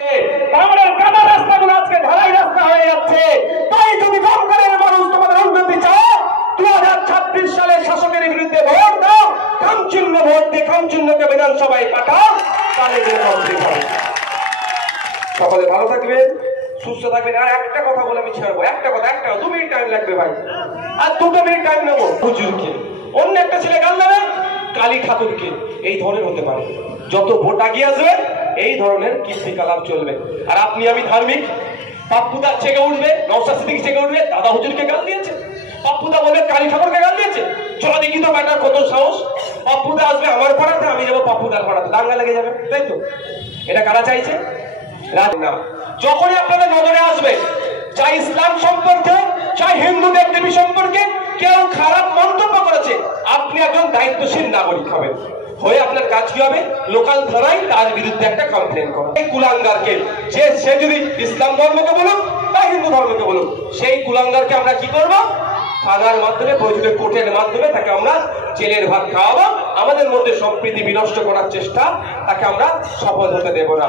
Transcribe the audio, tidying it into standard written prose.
বাংলার কাদা রাস্তাগুলো আজকে ঢালাই রাস্তা হয়ে যাচ্ছে। তাই যদি বাংলার মানুষ তোমাদের উন্নতি চাও, 2026 সালে শাসকের বিরুদ্ধে ভোট দাও, খামচিহ্ন ভোট দিয়ে খামচিহ্নকে বিধানসভায় পাঠাও, তাহলে মন্ত্রী হবে। সকলে ভালো থাকবেন, সুস্থ থাকবেন। আর একটা কথা বলে আমি ছাড়বো, একটা 2 মিনিট টাইম লাগবে ভাই, আর 2 মিনিট টাইম নেবো। হুজুরকে অন্য একটা ছেলে গাল দেবে, কালী ঠাকুরকে, এই ধরনের হতে পারে। যত ভোট আগিয়ে আসবে এই ধরনের কীর্তিকলাপ চলবে। আর আপনি আমি ধার্মিক, পাপ্পুদা চেগে উঠবে, নওশাদ সিদ্দিকী চেগে উঠবে, দাদা হুজুরকে গাল দিয়েছে, পাপ্পুদা বলবে কালী ঠাকুরকে গাল দিয়েছে। চলো দেখি তো ব্যাটার কত সাহস। পাপ্পুদা আসবে আমার পাড়াতে, আমি যাবো পাপ্পুদার পাড়াতে, দাঙ্গা লেগে যাবে, তাই তো? এটা কারা চাইছে? না। যখনই আপনাদের নজরে আসবে, চাই ইসলাম সম্পর্কে, চাই হিন্দু দেবদেবী সম্পর্কে কেউ খারাপ মন্তব্য করেছে, আপনি একজন দায়িত্বশীল নাগরিক হবেন। হয়ে আপনার কাজ কি হবে? লোকাল থানায় তার বিরুদ্ধে একটা কমপ্লেন করা। এই কুলাঙ্গারকে, সে যদি ইসলাম ধর্মকে বলুক বা হিন্দু ধর্মকে বলুক, সেই কুলাঙ্গারকে আমরা কি করব? থানার মাধ্যমে, প্রয়োজনে কোর্টের মাধ্যমে তাকে আমরা জেলের ভাত খাওয়াবো। আমাদের মধ্যে সম্প্রীতি বিনষ্ট করার চেষ্টা, তাকে আমরা সফল হতে দেব না।